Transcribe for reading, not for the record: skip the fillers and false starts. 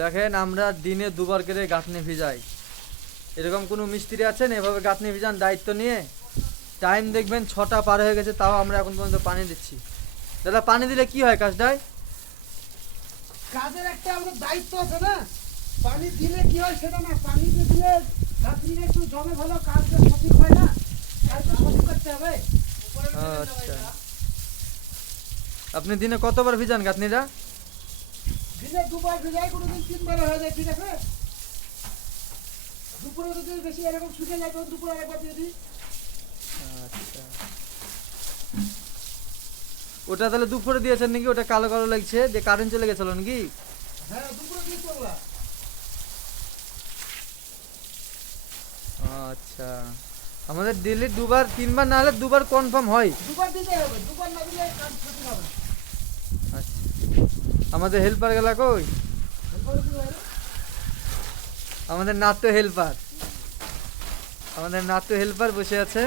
দেখেন আমরা দিনে দুবার করে গাঁথনি ভিজাই। এরকম কোনো মিস্ত্রি আছেন এভাবে গাঁথনি ভিজান দায়িত্ব নিয়ে? টাইম দেখবেন 6টা পার হয়ে গেছে, তাও আমরা এখন পর্যন্ত পানি দিচ্ছি। দাদা পানি দিলে কি হয় কাজটায়? কাজের একটা আমাদের দায়িত্ব আছে না, পানি দিলে কি হয় সেটা না, পানি দিলে গাছগুলো একটু জমে ভালো, কাজটা সঠিক হয় না, কাজটা সঠিক করতে হবে। আচ্ছা, আপনি দিনে কতবার ভিজান গাঁথনিটা? দিনে দুবার ভিজাই, কোনোদিন তিনবার হয়ে যায়, ঠিক আছে। দুপুরে যদি বেশি এরকম শুকিয়ে যায় তখন দুপুরে আরেকবার দিয়ে দিই। আচ্ছা, ওটা তাহলে দুপুরে দিয়েছেন নাকি? ওটা কালো কালো লাগছে, যে কারেন্ট চলে গেছিল নাকি? হ্যাঁ দুপুরে দিয়ে চললা। আচ্ছা, আমাদের ডেলি দুবার তিনবার না হলে দুবার কনফার্ম হয়। দুবার দিতে হবে, দুবার না দিলে কাজ সঠিক হবে না। আচ্ছা, আমাদের হেল্পার গেলা কই? এরপরে কি হয়? আমাদের নাট্য হেল্পার বসে আছে।